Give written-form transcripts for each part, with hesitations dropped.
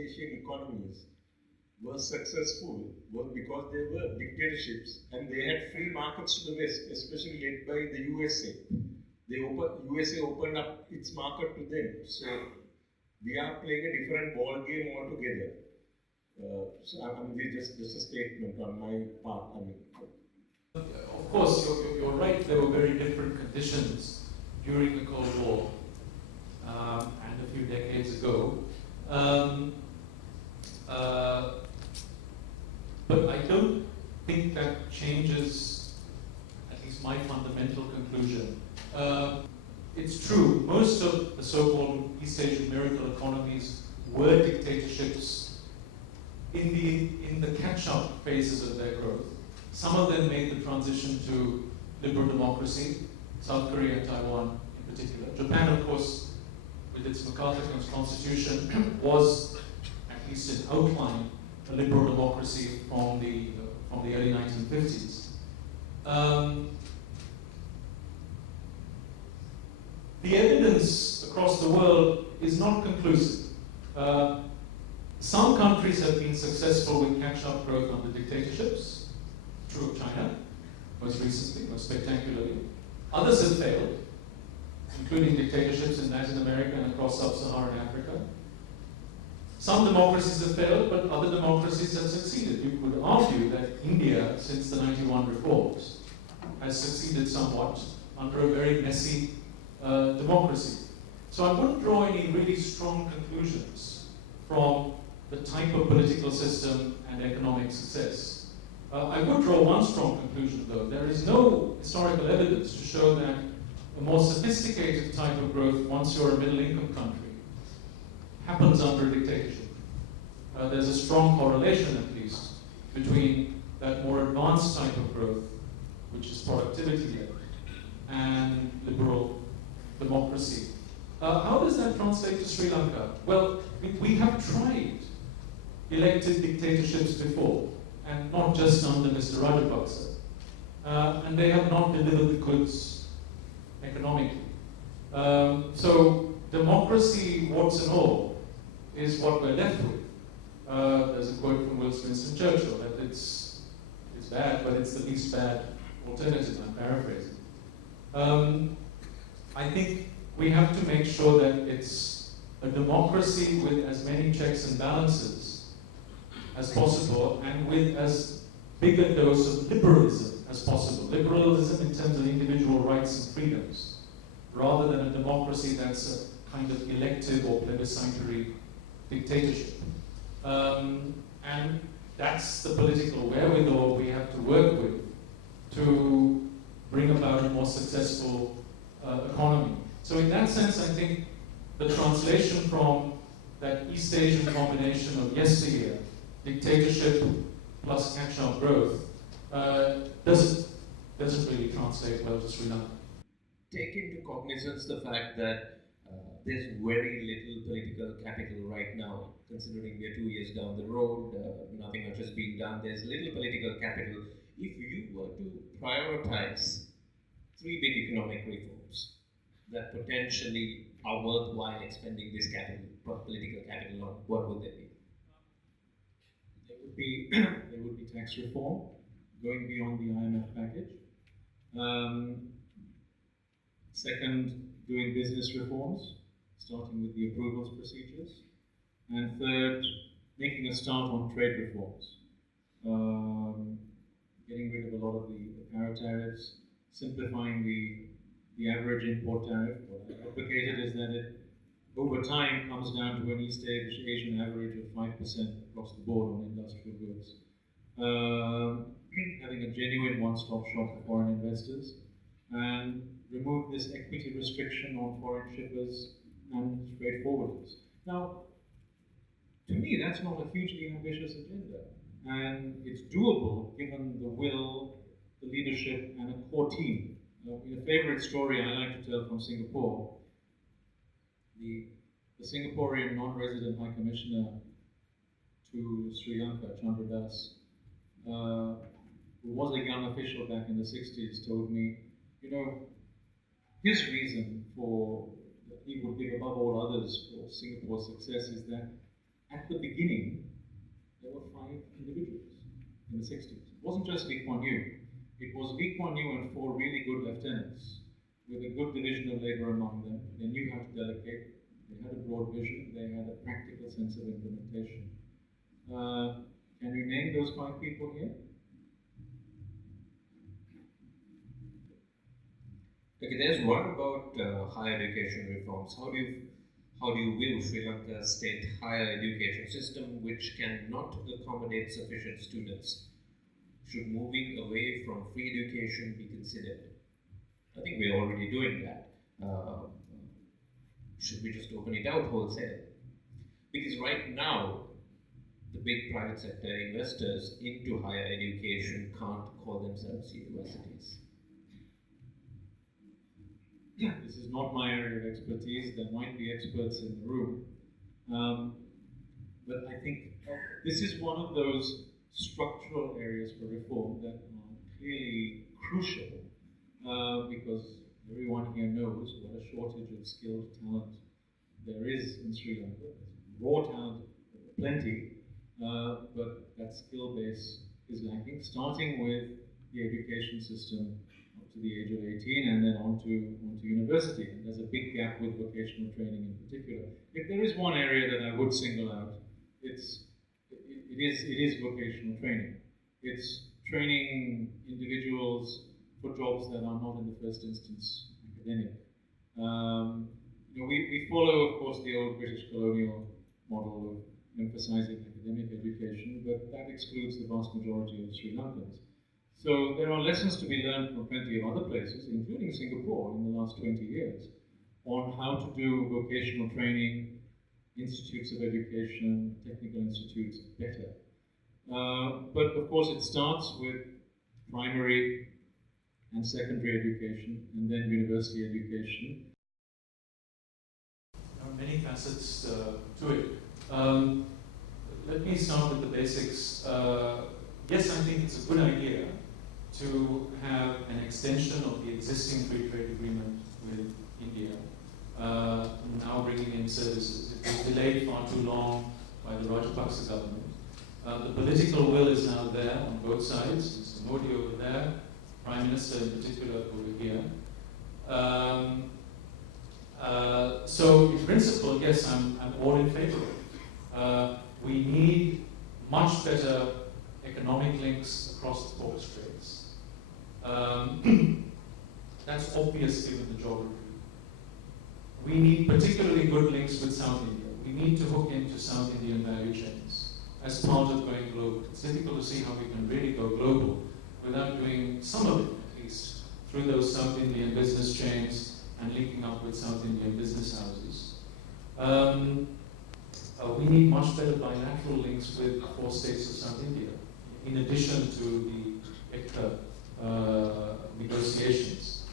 Asian economies were successful was because they were dictatorships and they had free markets to the West, especially led by the USA. USA opened up its market to them. So we are playing a different ball game altogether. So I mean, just a statement on my part. I mean, of course, you're right. There were very different conditions during the Cold War and a few decades ago. But I don't think that changes, at least my fundamental conclusion. It's true, most of the so-called East Asian miracle economies were dictatorships in the catch-up phases of their growth. Some of them made the transition to liberal democracy, South Korea and Taiwan in particular. Japan, of course, with its MacArthur Constitution, was, at least in outline, a liberal democracy from the early 1950s. The evidence across the world is not conclusive. Some countries have been successful with catch-up growth under dictatorships. True of China, most recently, most spectacularly. Others have failed, including dictatorships in Latin America and across sub-Saharan Africa. Some democracies have failed, but other democracies have succeeded. You could argue that India, since the 91 reforms, has succeeded somewhat under a very messy democracy. So I wouldn't draw any really strong conclusions from the type of political system and economic success. I would draw one strong conclusion, though. There is no historical evidence to show that a more sophisticated type of growth, once you're a middle-income country, happens under a dictatorship. There's a strong correlation, at least, between that more advanced type of growth, which is productivity-led, and liberal democracy. How does that translate to Sri Lanka? Well, we have tried elected dictatorships before, and not just under Mr. Rajapaksa. And they have not delivered the goods economically. So democracy, warts and all, is what we're left with. There's a quote from Winston Churchill that it's bad, but it's the least bad alternative. I'm paraphrasing. I think we have to make sure that it's a democracy with as many checks and balances as possible, and with as big a dose of liberalism as possible. Liberalism in terms of individual rights and freedoms, rather than a democracy that's a kind of elective or plebiscitary dictatorship. And that's the political wherewithal we have to work with to bring about a more successful economy. So in that sense, I think the translation from that East Asian combination of yesteryear, dictatorship plus catch-up growth, doesn't really translate well to Sri Lanka. Take into cognizance the fact that there's very little political capital right now, considering we are 2 years down the road, nothing much has been done, there's little political capital. If you were to prioritize 3 big economic reforms that potentially are worthwhile expending this capital, political capital on, what would they be? There would be tax reform, going beyond the IMF package. Second, doing business reforms, starting with the approvals procedures. And third, making a start on trade reforms. Getting rid of a lot of the para tariffs, simplifying the average import tariff. What I advocated is that it, over time, comes down to an East Asian average of 5% across the board on industrial goods. Having a genuine one-stop shop for foreign investors, and remove this equity restriction on foreign shippers and freight forwarders. Now, to me, that's not a hugely ambitious agenda, and it's doable given the will, the leadership, and a core team. In a favorite story I like to tell from Singapore, the Singaporean non-resident High Commissioner to Sri Lanka, Chandra Das, who was a young official back in the 60s, told me, his reason for that he would give above all others for Singapore's success is that at the beginning, there were 5 individuals in the 60s. It wasn't just Lee Kuan Yew. It was Lee Kuan Yew and 4 really good lieutenants with a good division of labor among them. They knew how to delegate. They had a broad vision. They had a practical sense of implementation. Can you name those 5 people here? Okay, there's one about higher education reforms. How do you view Sri Lanka's state higher education system, which cannot accommodate sufficient students? Should moving away from free education be considered? I think we're already doing that. Should we just open it out wholesale? Because right now, the big private sector investors into higher education can't call themselves universities. Yeah, this is not my area of expertise. There might be experts in the room. But I think this is one of those structural areas for reform that are clearly crucial because everyone here knows what a shortage of skilled talent there is in Sri Lanka. Raw talent, plenty, but that skill base is lacking, starting with the education system to the age of 18 and then on to university. And there's a big gap with vocational training in particular. If there is one area that I would single out, it is vocational training. It's training individuals for jobs that are not in the first instance academic. We follow, of course, the old British colonial model of emphasizing academic education, but that excludes the vast majority of Sri Lankans. So there are lessons to be learned from plenty of other places, including Singapore in the last 20 years, on how to do vocational training, institutes of education, technical institutes better. But of course it starts with primary and secondary education, and then university education. There are many facets to it. Let me start with the basics. Yes, I think it's a good idea to have an extension of the existing free trade agreement with India, now bringing in services. It was delayed far too long by the Rajapaksa government. The political will is now there on both sides. Mr. Modi over there, Prime Minister in particular over here. So in principle, yes, I'm all in favor of it. We need much better economic links across the ports trades. That's obvious given the geography. We need particularly good links with South India. We need to hook into South Indian value chains as part of going global. It's difficult to see how we can really go global without doing some of it, at least, through those South Indian business chains and linking up with South Indian business houses. We need much better bilateral links with the 4 states of South India, in addition to the ICTA negotiations.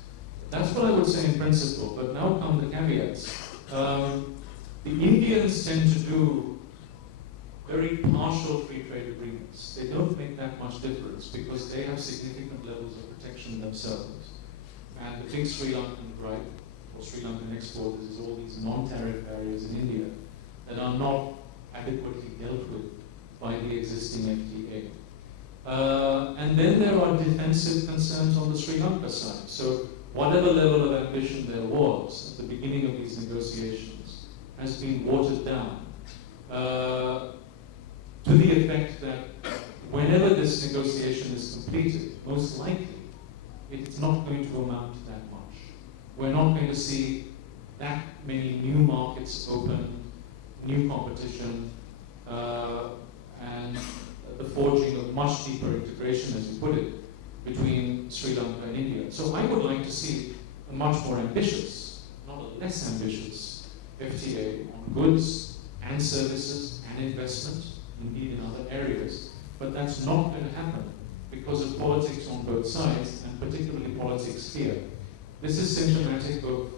That's what I would say in principle, but now come the caveats. The Indians tend to do very partial free trade agreements. They don't make that much difference because they have significant levels of protection themselves. And the big Sri Lankan gripe, or Sri Lankan exporters, is all these non-tariff barriers in India that are not adequately dealt with by the existing FTA. And then there are defensive concerns on the Sri Lanka side. So whatever level of ambition there was at the beginning of these negotiations has been watered down to the effect that whenever this negotiation is completed, most likely it's not going to amount to that much. We're not going to see that many new markets open, new competition, and the forging of much deeper integration, as you put it, between Sri Lanka and India. So I would like to see a much more ambitious, not a less ambitious, FTA on goods and services and investment, indeed in other areas. But that's not going to happen because of politics on both sides, and particularly politics here. This is symptomatic of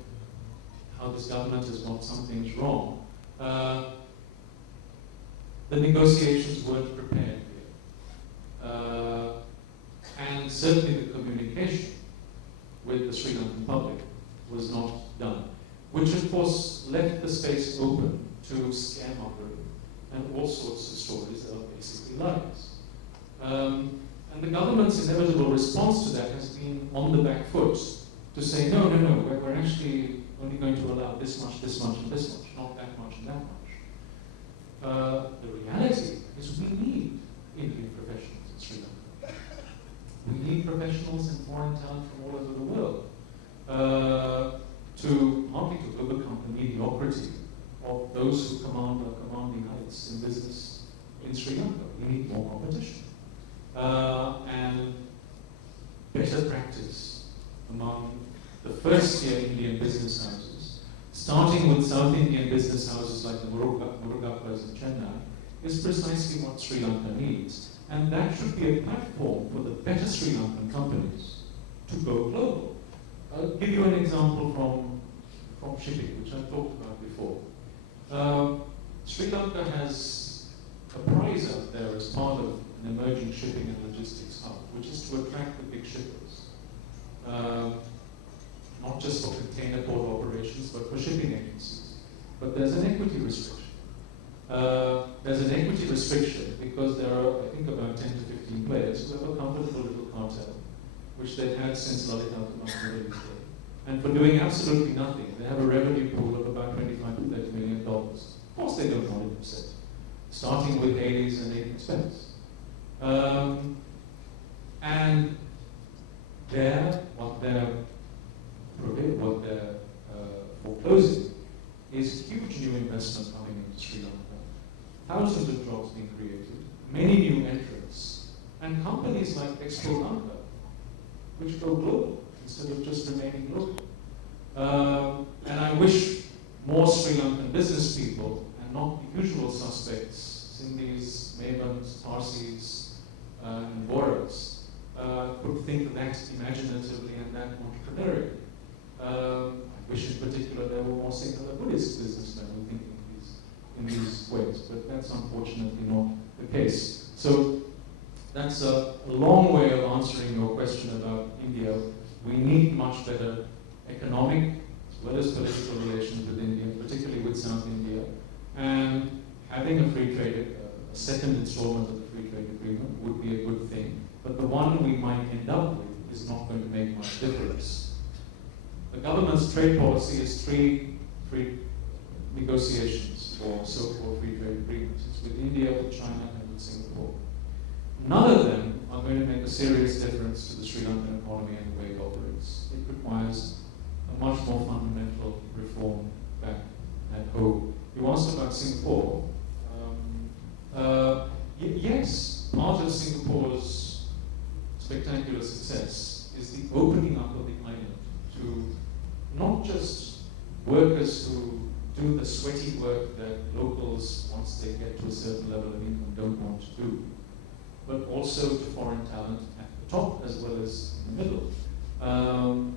how this government has got some things wrong. The negotiations weren't prepared here. And certainly the communication with the Sri Lankan public was not done, which of course left the space open to scaremongering and all sorts of stories that are basically lies. And the government's inevitable response to that has been on the back foot to say, no, we're actually only going to allow this much, and this much, not that much and that much. The reality is we need Indian professionals in Sri Lanka. We need professionals and foreign talent from all over the world partly to overcome the mediocrity of those who command or commanding heights in business in Sri Lanka. We need more competition. And better practice among the first-tier Indian business houses, starting with South Indian business houses like the Murugappas in Chennai, is precisely what Sri Lanka needs. And that should be a platform for the better Sri Lankan companies to go global. I'll give you an example from shipping, which I talked about before. Sri Lanka has a prize out there as part of an emerging shipping and logistics hub, which is to attract the big shippers. Not just for container port operations, but for shipping agencies. But there's an equity restriction. There's an equity restriction because there are, I think, about 10 to 15 players who have a comfortable little cartel, which they've had since Lalita. And for doing absolutely nothing, they have a revenue pool of about $25 to $30 million. Of course, they don't want it upset. Starting with Hades and Nathan Spence. And what they're foreclosing is huge new investment coming into Sri Lanka. Thousands of jobs being created, many new entrants, and companies like Echelon Lanka, which go global instead of just remaining local. And I wish more Sri Lankan business people, and not the usual suspects, Sindhis, Mavans, Parsis, and Boras, could think that imaginatively and that entrepreneurially. I wish in particular there were more secular Buddhist businessmen who think in these ways, but that's unfortunately not the case. So that's a long way of answering your question about India. We need much better economic as well as political relations with India, particularly with South India, and having a free trade, a second installment of the free trade agreement would be a good thing, but the one we might end up with is not going to make much difference. The government's trade policy is three negotiations for so-called free trade agreements. It's with India, with China, and with Singapore. None of them are going to make a serious difference to the Sri Lankan economy and the way it operates. It requires a much more fundamental reform back at home. You asked about Singapore. Yes, part of Singapore's spectacular success is the opening up of the island to not just workers who do the sweaty work that locals, once they get to a certain level of income, don't want to do, but also to foreign talent at the top as well as in the middle. And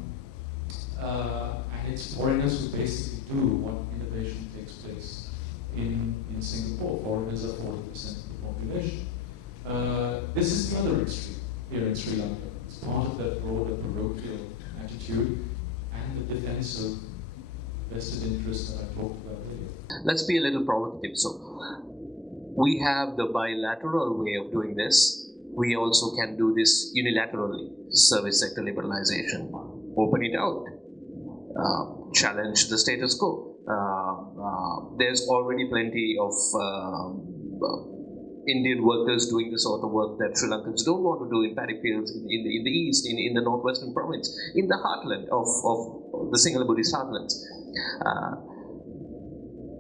it's foreigners who basically do what innovation takes place in Singapore. Foreigners are 40% of the population. This is the other extreme here in Sri Lanka. It's part of that broader parochial attitude and the defense of vested interest that I talked about earlier. Let's be a little provocative. So, we have the bilateral way of doing this. We also can do this unilaterally, service sector liberalization. Open it out. Challenge the status quo. There's already plenty of Indian workers doing the sort of work that Sri Lankans don't want to do in paddy fields in the east, in the northwestern province, in the heartland of the Sinhala Buddhist heartlands.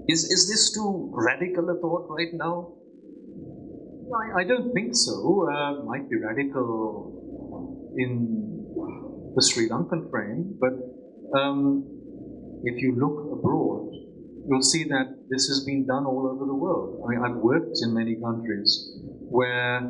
Is this too radical a thought right now? I don't think so. Might be radical in the Sri Lankan frame, but if you look abroad, you'll see that this has been done all over the world. I mean, I've worked in many countries where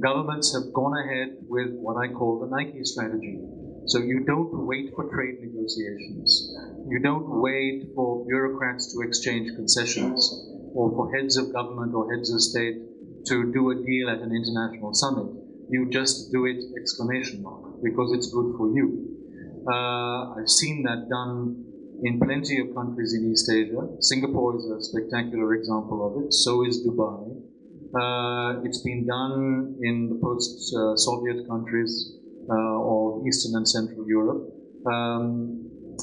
governments have gone ahead with what I call the Nike strategy. So you don't wait for trade negotiations. You don't wait for bureaucrats to exchange concessions or for heads of government or heads of state to do a deal at an international summit. You just do it, exclamation mark, because it's good for you. I've seen that done in plenty of countries in East Asia. Singapore is a spectacular example of it. So is Dubai. It's been done in the post-Soviet countries of Eastern and Central Europe.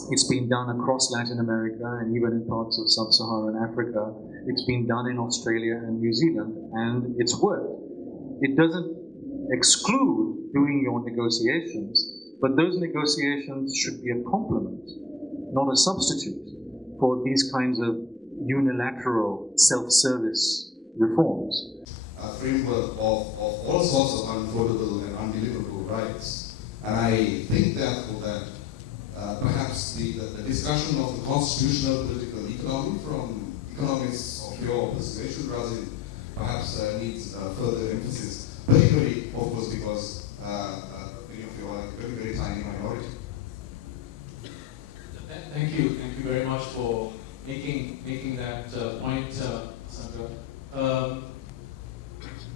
It's been done across Latin America and even in parts of Sub-Saharan Africa. It's been done in Australia and New Zealand, and it's worked. It doesn't exclude doing your negotiations, but those negotiations should be a complement, not a substitute, for these kinds of unilateral self-service reforms. A framework of all sorts of unfoldable and undeliverable rights. And I think therefore that perhaps the discussion of the constitutional political economy from economists of your persuasion, Razeen, perhaps needs further emphasis, particularly, of course, because many of you are a very, very tiny minority. Thank you very much for making that point, Sandra.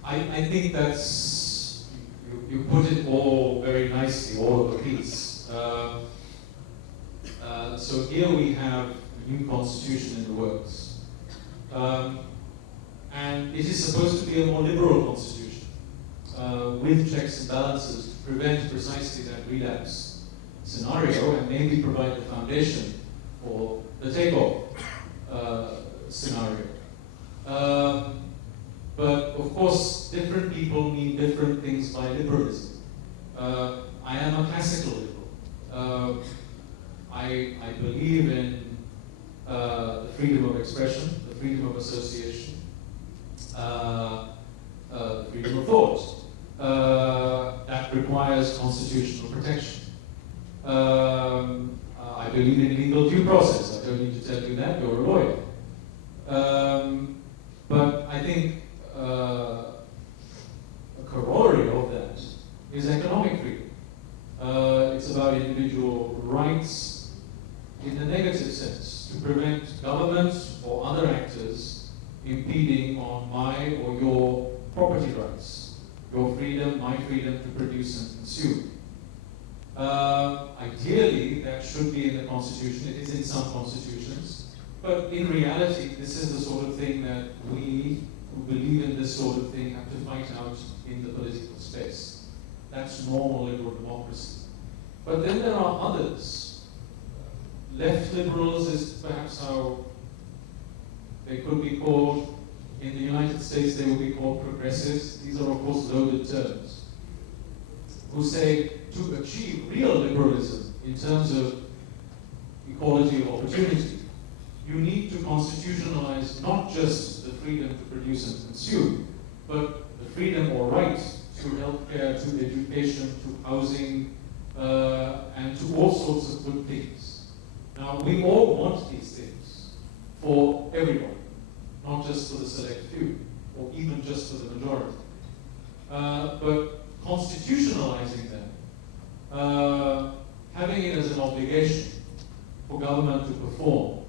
I think that's, you put it all very nicely, all of the piece. So here we have a new constitution in the works. And it is supposed to be a more liberal constitution, with checks and balances to prevent precisely that relapse scenario and maybe provide the foundation for the takeoff scenario. But of course, different people mean different things by liberalism. I am a classical liberal. I believe in the freedom of expression, the freedom of association, the freedom of thought. That requires constitutional protection. I believe in legal due process. I don't need to tell you that, you're a lawyer. But I think a corollary of that is economic freedom. It's about individual rights in the negative sense, to prevent government or other actors impeding on my or your property rights, your freedom, my freedom to produce and consume. Ideally, that should be in the Constitution. It is in some constitutions. But in reality, this is the sort of thing that we who believe in this sort of thing have to fight out in the political space. That's normal liberal democracy. But then there are others. Left liberals is perhaps how they could be called. In the United States, they would be called progressives. These are, of course, loaded terms. Who say to achieve real liberalism in terms of equality of opportunity, you need to constitutionalize not just the freedom to produce and consume, but the freedom or right to healthcare, to education, to housing, and to all sorts of good things. Now, we all want these things for everyone, not just for the select few, or even just for the majority. But constitutionalizing them, having it as an obligation for government to perform,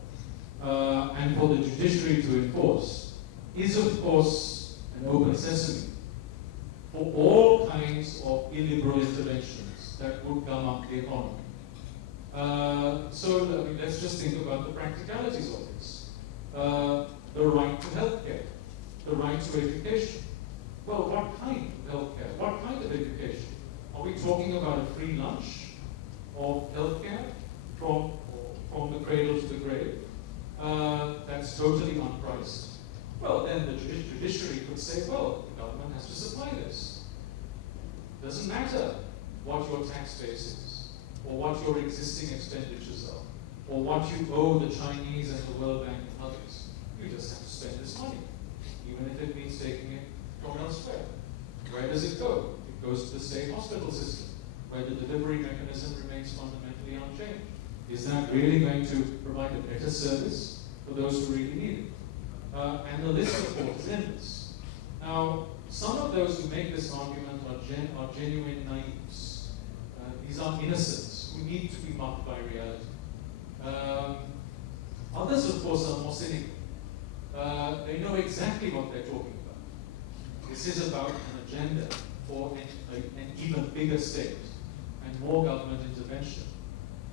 and for the judiciary to enforce, is of course an open sesame for all kinds of illiberal interventions that would gum up the economy. So let's just think about the practicalities of this. The right to healthcare, the right to education. Well, what kind of healthcare? What kind of education? Are we talking about a free lunch of healthcare from the cradle to the grave? That's totally unpriced. Well, then the judiciary could say, well, the government has to supply this. Doesn't matter what your tax base is, or what your existing expenditures are, or what you owe the Chinese and the World Bank and others. You just have to spend this money, even if it means taking it from elsewhere. Where does it go? It goes to the state hospital system, where the delivery mechanism remains fundamentally unchanged. Is that really going to provide a better service for those who really need it? And the list, of course, is endless. Now, some of those who make this argument are genuine naives. These are innocents who need to be marked by reality. Others, of course, are more cynical. They know exactly what they're talking about. This is about an agenda for an even bigger state and more government intervention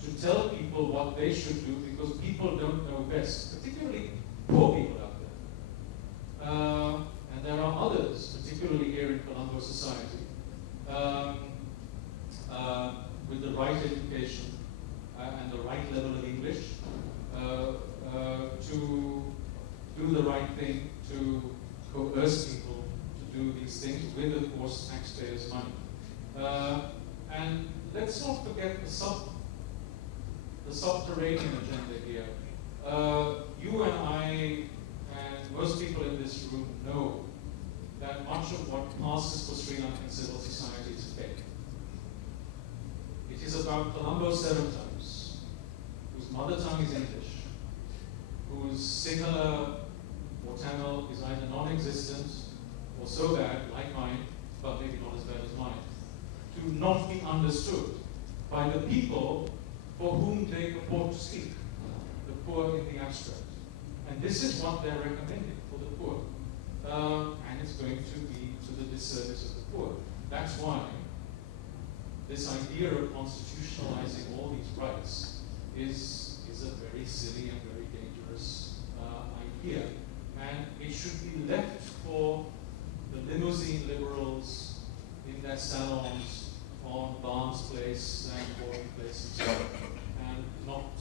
to tell people what they should do because people don't know best, particularly poor people out there. And there are others, particularly here in Colombo society, with the right education and the right level of English to do the right thing, to coerce people to do these things with, of course, taxpayers' money. And let's not forget the subterranean agenda here. You and I and most people in this room know that much of what passes for Sri Lankan civil society is fake. It is about Colombo Serotypes, whose mother tongue is English, whose Sinhala or Tamil is either non-existent or so bad, like mine, but maybe not as bad as mine, to not be understood by the people for whom they purport to speak, the poor in the abstract. And this is what they're recommending for the poor. And it's going to be to the disservice of the poor. That's why this idea of constitutionalizing all these rights is a very silly and very dangerous idea. And it should be left for the limousine liberals in their salons on Barnes Place and Warren Place and so on, and not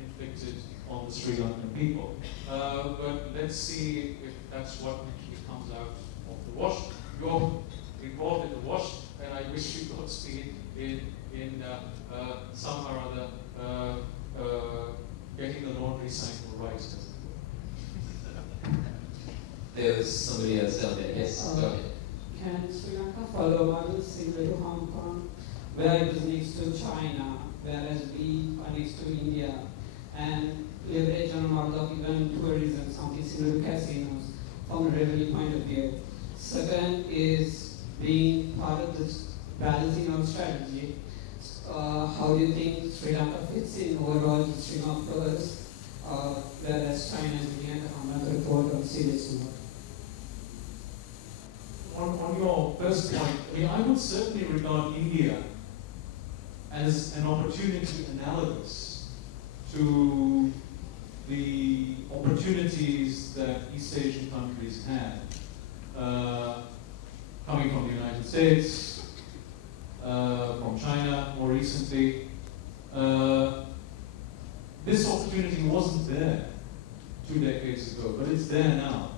inflicted on the Sri Lankan people. But let's see if that's what actually comes out of the wash. You're involved in the wash, and I wish you Godspeed in some or other getting the laundry cycle right. There's somebody else out there. Yes, go ahead. Can Sri Lanka follow models similar to Hong Kong, where it is next to China, whereas we are next to India, and leverage on a model of even tourism, something similar to casinos, from a revenue point of view? Second is being part of this balancing out strategy. How do you think Sri Lanka fits in overall the string of pearls, whereas China is looking at the Hamad report on serious note? On your first point, I would certainly regard India as an opportunity analogous to the opportunities that East Asian countries had, coming from the United States, from China more recently. This opportunity wasn't there 2 decades ago, but it's there now.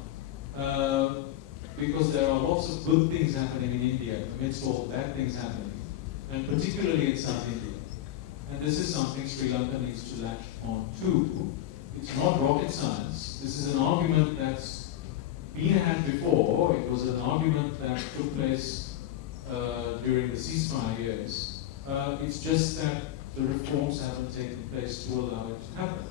Because there are lots of good things happening in India amidst all bad things happening, and particularly in South India. And this is something Sri Lanka needs to latch on to. It's not rocket science. This is an argument that's been had before. It was an argument that took place during the ceasefire years. It's just that the reforms haven't taken place to allow it to happen.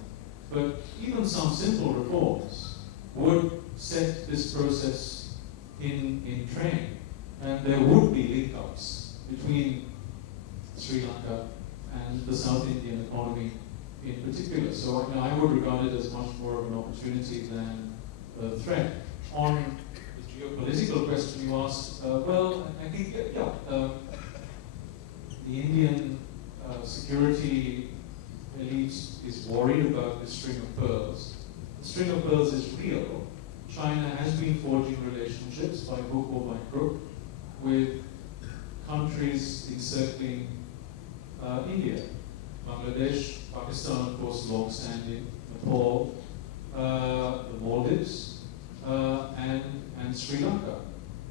But even some simple reforms would set this process in train, and there would be link-ups between Sri Lanka and the South Indian economy in particular. So I would regard it as much more of an opportunity than a threat. On the geopolitical question you asked, well, I think, the Indian security elite is worried about this string of pearls. The string of pearls is real. China has been forging relationships by hook or by crook with countries encircling India. Bangladesh, Pakistan, of course, long-standing, Nepal, the Maldives, and Sri Lanka.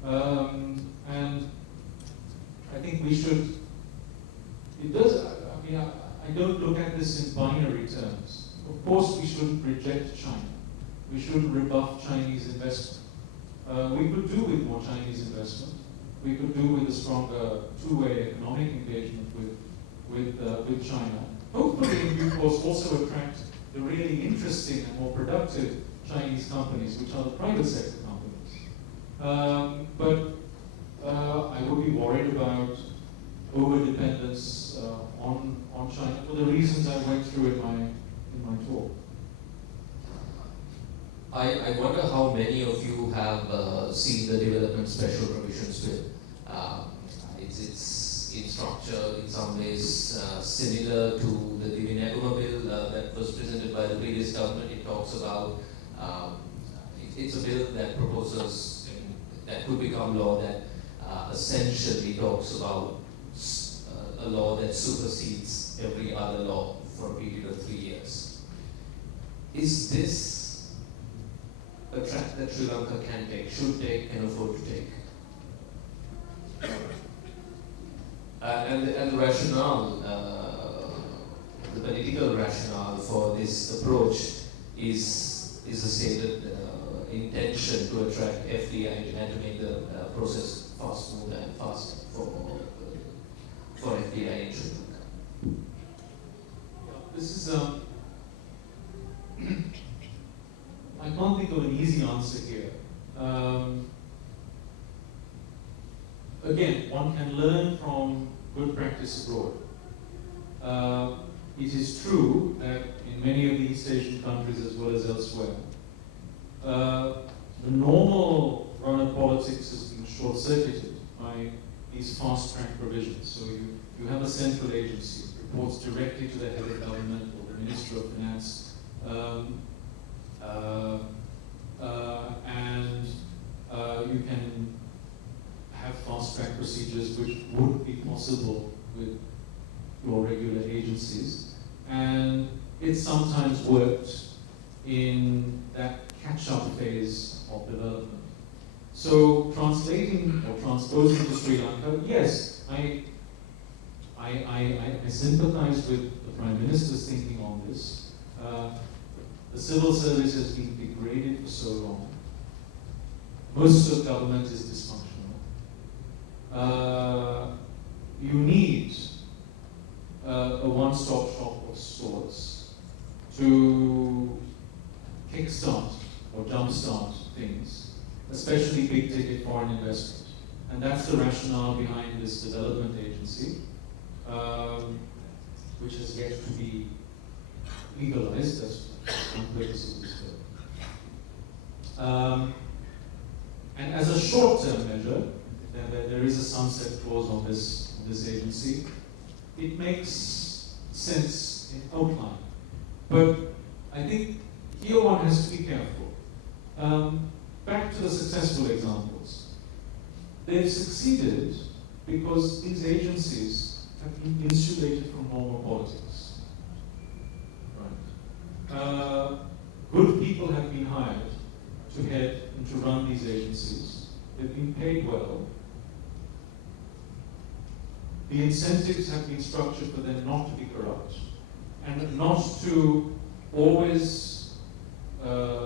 And I think we should, I don't look at this in binary terms. Of course, we shouldn't reject China. We shouldn't rebuff Chinese investment. We could do with more Chinese investment. We could do with a stronger two-way economic engagement with China. Hopefully, in due course, also attract the really interesting and more productive Chinese companies, which are the private sector companies. But I would be worried about over-dependence on China for the reasons I went through in my talk. I wonder how many of you have seen the development special provisions bill. It's in structure in some ways similar to the Vinaguma bill that was presented by the previous government. It talks about, it's a bill that proposes, that could become law, that essentially talks about a law that supersedes every other law for a period of 3 years. Is this a track that Sri Lanka can take, should take, can afford to take? And the rationale, the political rationale for this approach is a stated intention to attract FDI and to make the process fast, smooth and fast for FDI in Sri Lanka. This is I can't think of an easy answer here. Again, one can learn from good practice abroad. It is true that in many of the East Asian countries as well as elsewhere, the normal run of politics has been short-circuited by these fast-track provisions. So you have a central agency, it reports directly to the head of government or the Minister of Finance, and you can have fast-track procedures which would be possible with your regular agencies, and it sometimes worked in that catch-up phase of development. So translating or transposing to Sri Lanka, yes, I sympathize with the Prime Minister's thinking on this. The civil service has been degraded for so long. Most of government is dysfunctional. You need a one-stop shop of sorts to kickstart or jumpstart things, especially big-ticket foreign investment. And that's the rationale behind this development agency, which has yet to be legalized. That's one purpose of this bill. And as a short-term measure, there is a sunset clause on this agency. It makes sense in outline. But I think here one has to be careful. Back to the successful examples. They've succeeded because these agencies have been insulated from normal politics. Right. Good people have been hired to head and to run these agencies. They've been paid well. The incentives have been structured for them not to be corrupt and not to always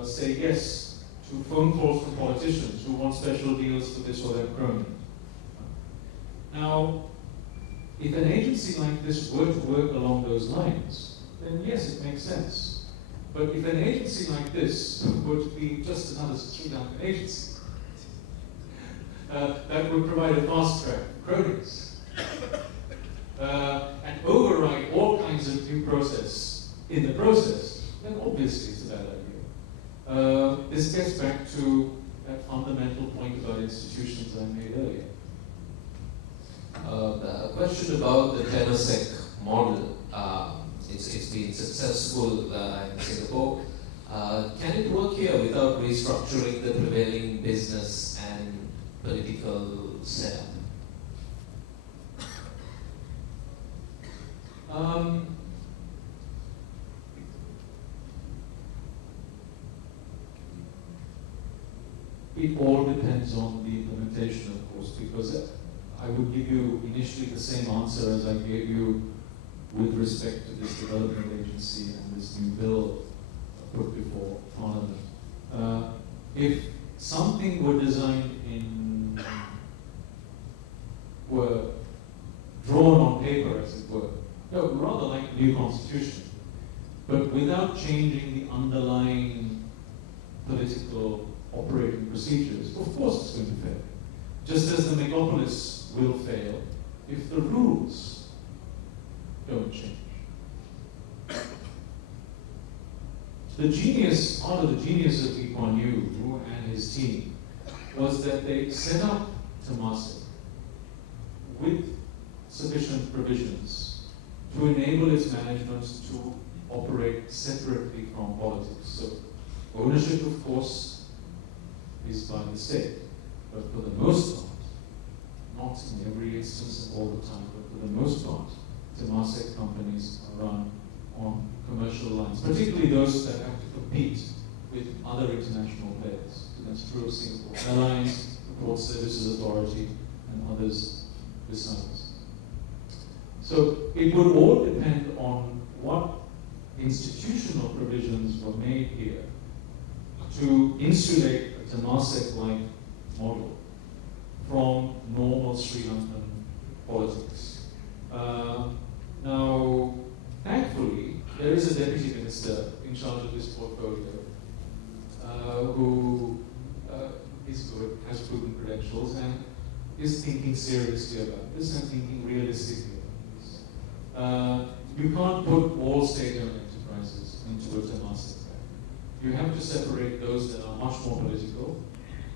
say yes to phone calls from politicians who want special deals for this or that crony. Now, if an agency like this were to work along those lines, then yes, it makes sense. But if an agency like this were to be just another Sri Lankan agency, that would provide a fast track for cronies and override all kinds of due process in the process, then obviously it's a bad idea. This gets back to that fundamental point about institutions I made earlier. A question about the Temasek model. It's been successful in Singapore. Can it work here without restructuring the prevailing business and political setup? It all depends on the implementation, of course, because I would give you initially the same answer as I gave you with respect to this development agency and this new bill put before Parliament. If something were designed were drawn on paper, as it were, rather like the new constitution, but without changing the underlying political operating procedures, of course it's going to fail. Just as the megapolis will fail if the rules don't change. Part of the genius of Lee Kuan Yew and his team was that they set up Temasek with sufficient provisions to enable its management to operate separately from politics. So ownership, of course, is by the state, but for the most part, not in every instance and all the time, but for the most part, Temasek companies are run on commercial lines, particularly those that have to compete with other international players. So that's true of Singapore Airlines, the Port Services Authority, and others besides. So it would all depend on what institutional provisions were made here to insulate a Temasek-like model from normal Sri Lankan politics. Now, thankfully, there is a deputy minister in charge of this portfolio who is good, has proven credentials, and is thinking seriously about this and thinking realistically about this. You can't put all state-owned enterprises into a Temasek bank. You have to separate those that are much more political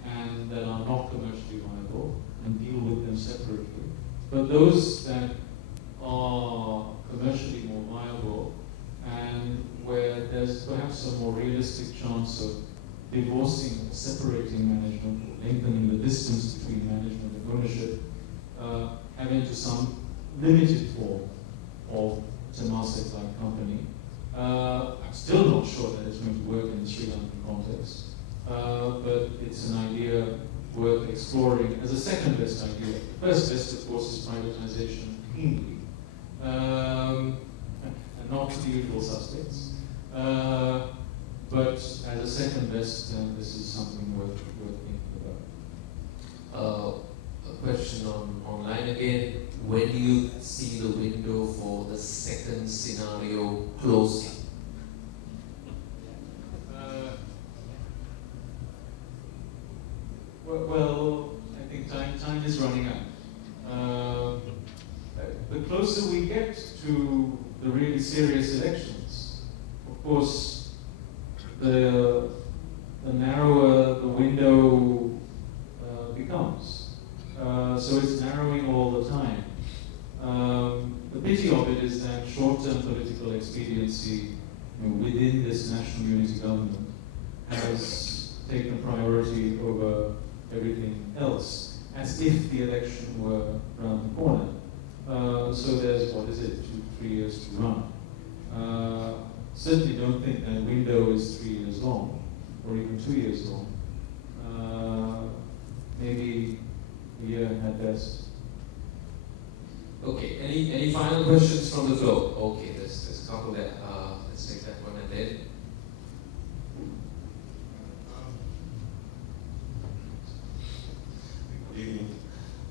and that are not commercially viable and deal with them separately. But those that are commercially more viable and where there's perhaps a more realistic chance of divorcing or separating management or lengthening the distance between management and ownership, having to some limited form of Temasek-like company. I'm still not sure that it's going to work in the Sri Lankan context, but it's an idea worth exploring as a second best idea. The first best, of course, is privatization cleanly, and not the usual suspects. But as a second best, this is something worth thinking about. A question online again. When do you see the window for the second scenario closing? Well, I think time is running out. The closer we get to the really serious elections, of course, the narrower the window becomes. So it's narrowing all the time. The pity of it is that short-term political expediency within this national unity government has taken priority over everything else, as if the election were around the corner. So there's, 2-3 years to run. Certainly don't think that window is 3 years long, or even 2 years long. Maybe a year at best. Okay, any final questions from the floor? Okay, there's a couple there. Let's take that one and then. Good evening.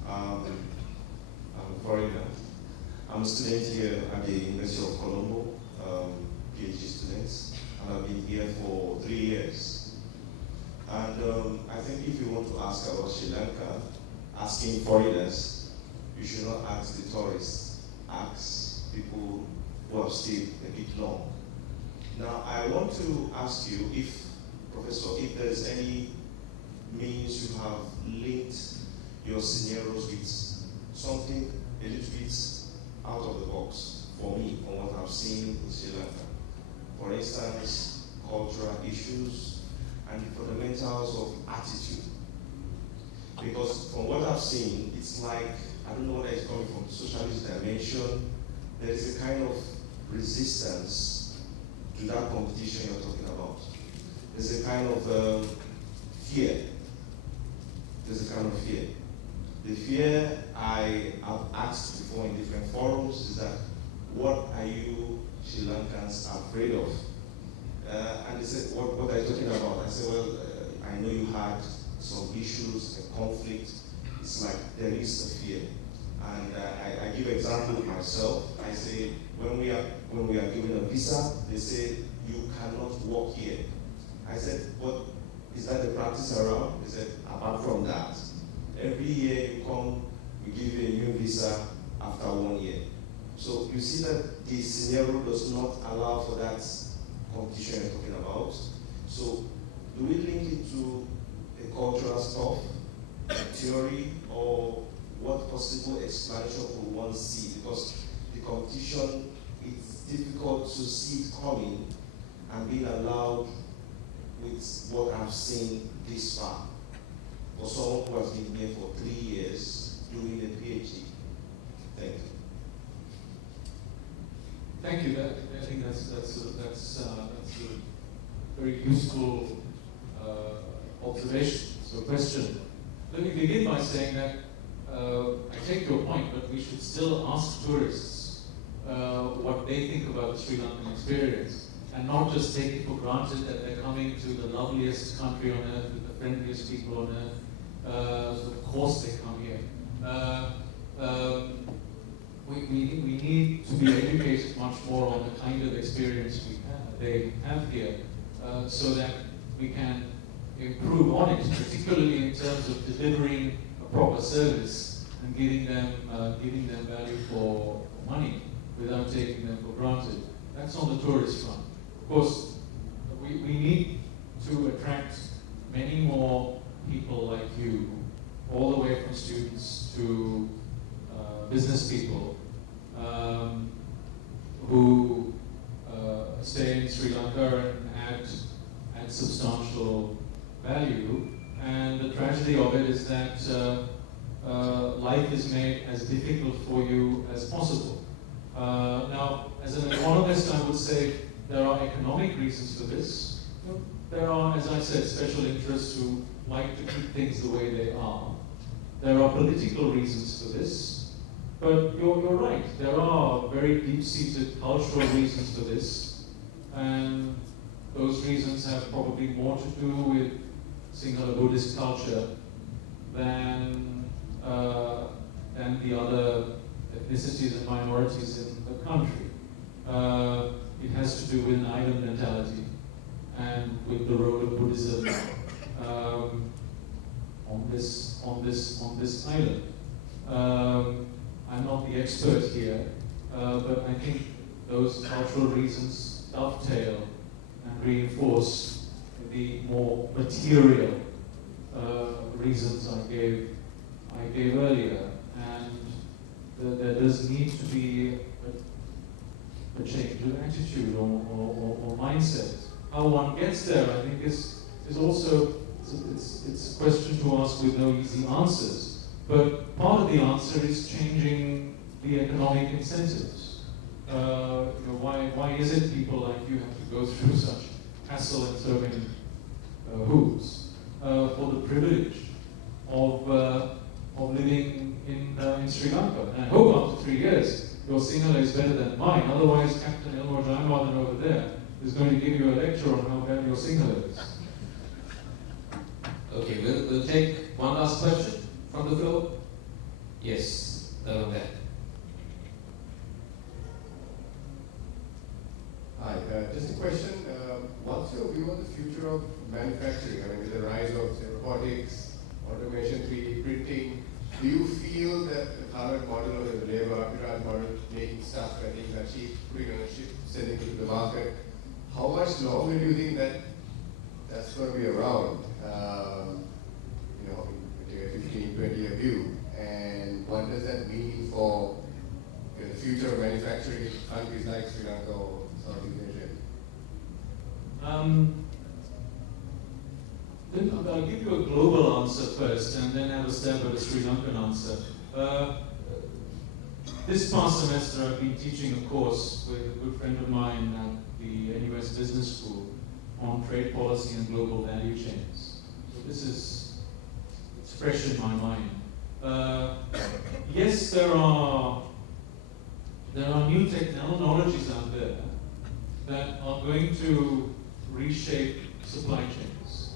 I'm a foreigner. I'm a student here at the University of Colombo, PhD students, and I've been here for 3 years. And I think if you want to ask about Sri Lanka, asking foreigners, you should not ask the tourists, ask people who have stayed a bit long. Now, I want to ask you if, Professor, if there's any means you have linked your scenarios with something a little bit out of the box for me, from what I've seen in Sri Lanka. For instance, cultural issues and the fundamentals of attitude. Because from what I've seen, it's like, I don't know whether it's coming from the socialist dimension, there is a kind of resistance to that competition you're talking about. There's a kind of fear. There's a kind of fear. The fear I have asked before in different forums is that, what are you Sri Lankans afraid of? And they said, what are you talking about? I said, well, I know you had some issues, a conflict. It's like there is a fear. And I give example of myself. I say, when we are given a visa, they say, you cannot work here. I said, what is that the practice around? They said, apart from that, every year you come, we give you a new visa after 1 year. So you see that the scenario does not allow for that competition you're talking about. So do we link it to a cultural stuff, a theory, or what possible explanation could one see? Because the competition, it's difficult to see it coming and being allowed with what I've seen this far. For someone who has been here for 3 years doing a PhD. Thank you. Thank you. I think that's a very useful observation. So, question. Let me begin by saying that I take your point, but we should still ask tourists what they think about the Sri Lankan experience, and not just take it for granted that they're coming to the loveliest country on earth with the friendliest people on earth. So of course they come here. We need to be educated much more on the kind of experience they have here, so that we can improve on it, particularly in terms of delivering a proper service and giving them value for money without taking them for granted. That's on the tourist front. Of course, we need to attract many more people like you, all the way from students to business people who stay in Sri Lanka and add substantial value. And the tragedy of it is that life is made as difficult for you as possible. Now, as an economist, I would say there are economic reasons for this. There are, as I said, special interests who like to keep things the way they are. There are political reasons for this. But you're right, there are very deep-seated cultural reasons for this. And those reasons have probably more to do with Sinhala Buddhist culture than the other ethnicities and minorities in the country. It has to do with an island mentality and with the role of Buddhism on this island. I'm not the expert here, but I think those cultural reasons dovetail and reinforce the more material reasons I gave earlier, and there does need to be a change of attitude or mindset. How one gets there, I think, is also it's a question to ask with no easy answers. But part of the answer is changing the economic incentives. Why is it people like you have to go through such hassle and so many hoops for the privilege of living in Sri Lanka? And I hope after 3 years your Sinhala is better than mine. Otherwise, Captain Elmore Jaimadhan over there is going to give you a lecture on how bad your Sinhala is. Okay, we'll take one last question from the floor. Yes, over there. Hi, just a question. What's your view on the future of manufacturing? I mean, with the rise of, say, robotics, automation, 3D printing, do you feel that the current model of the labor arbitrage model, making stuff and things are cheap, putting on a ship, sending it to the market, how much longer do you think that's going to be around? In a 15, 20-year view, and what does that mean for the future of manufacturing in countries like Sri Lanka or Southeast Asia? I'll give you a global answer first, and then have a stab at a Sri Lankan answer. This past semester, I've been teaching a course with a good friend of mine at the NUS Business School on trade policy and global value chains. So it's fresh in my mind. Yes, there are new technologies out there that are going to reshape supply chains,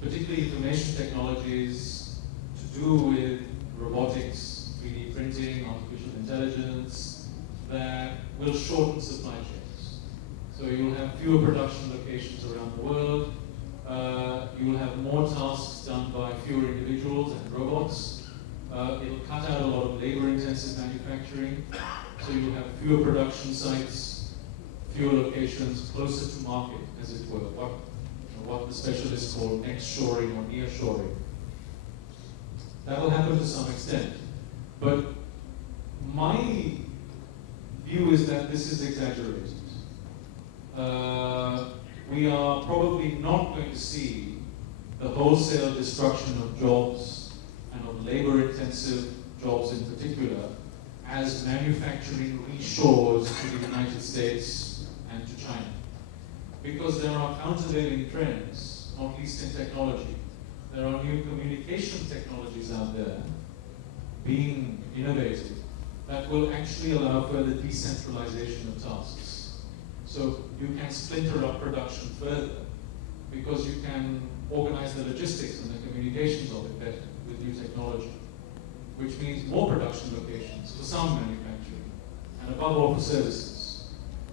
particularly information technologies to do with robotics, 3D printing, artificial intelligence, that will shorten supply chains. So you'll have fewer production locations around the world. You'll have more tasks done by fewer individuals and robots. It'll cut out a lot of labor-intensive manufacturing. So you'll have fewer production sites, fewer locations, closer to market, as it were. What the specialists call next-shoring or near-shoring. That will happen to some extent. But My view is that this is exaggerated. We are probably not going to see the wholesale destruction of jobs and of labor-intensive jobs in particular as manufacturing reshores to the United States and to China. Because there are countervailing trends, not least in technology. There are new communication technologies out there being innovated that will actually allow further decentralization of tasks. So you can splinter up production further because you can organize the logistics and the communications of it better with new technology, which means more production locations for some manufacturing and above all for services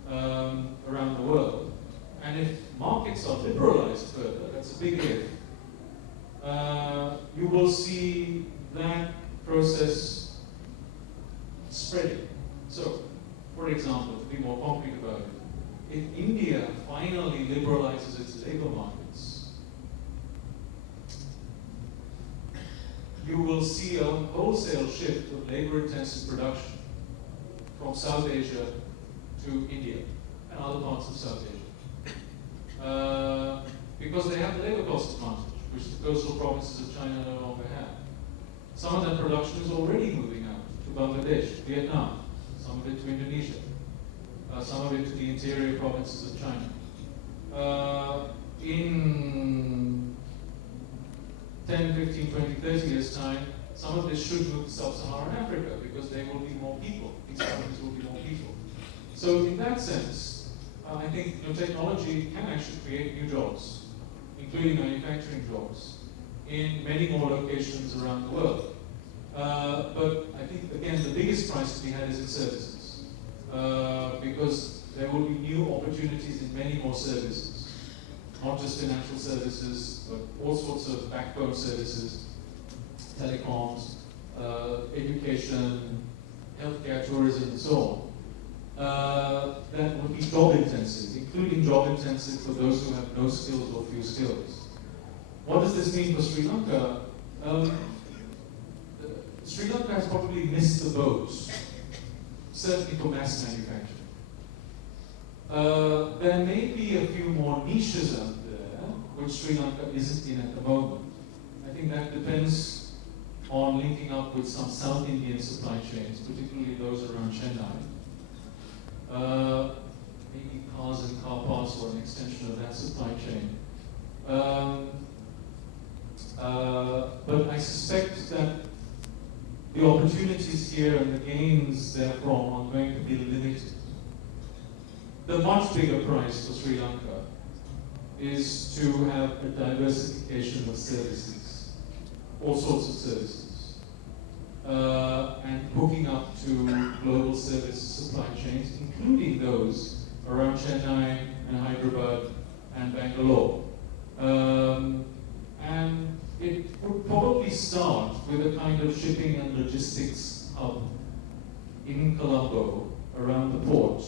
around the world. And if markets are liberalized further, that's a big if, you will see that process spreading. So, for example, to be more concrete about it, if India finally liberalizes its labor markets, you will see a wholesale shift of labor-intensive production from South Asia to India and other parts of South Asia. Because they have the labor cost advantage, which the coastal provinces of China no longer have. Some of that production is already moving out to Bangladesh, Vietnam, some of it to Indonesia, some of it to the interior provinces of China. In 10, 15, 20, 30 years' time, some of this should move to sub-Saharan Africa because there will be more people. These countries will be more people. So in that sense, I think technology can actually create new jobs, including manufacturing jobs, in many more locations around the world. But I think, again, the biggest price to be had is in services, because there will be new opportunities in many more services, not just financial services, but all sorts of backbone services, telecoms, education, healthcare, tourism, and so on. That would be job intensive, including job intensive for those who have no skills or few skills. What does this mean for Sri Lanka? Sri Lanka has probably missed the boat, certainly for mass manufacturing. There may be a few more niches out there, which Sri Lanka isn't in at the moment. I think that depends on linking up with some South Indian supply chains, particularly those around Chennai. Maybe cars and car parts or an extension of that supply chain. But I suspect that the opportunities here and the gains therefrom are going to be limited. The much bigger prize for Sri Lanka is to have a diversification of services, all sorts of services, and hooking up to global service supply chains, including those around Chennai and Hyderabad and Bangalore. And it would probably start with a kind of shipping and logistics hub in Colombo around the port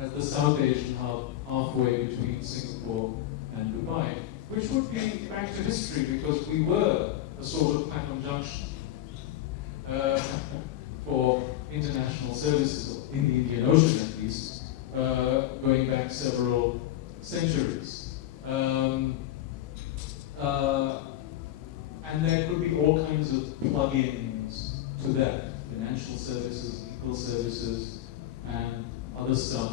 as the South Asian hub halfway between Singapore and Dubai, which would be back to history because we were a sort of Clapham Junction for international services in the Indian Ocean at least, going back several centuries. And there could be all kinds of plug-ins to that, financial services, legal services, and other stuff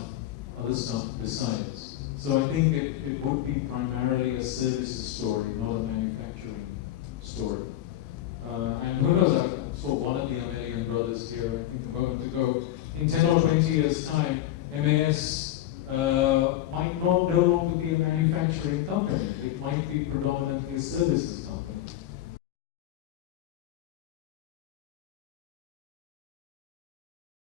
besides. So I think it would be primarily a services story, not a manufacturing story. And who knows, I saw one of the American brothers here, I think a moment ago. In 10 or 20 years' time, MAS might not no longer be a manufacturing company. It might be predominantly a services company.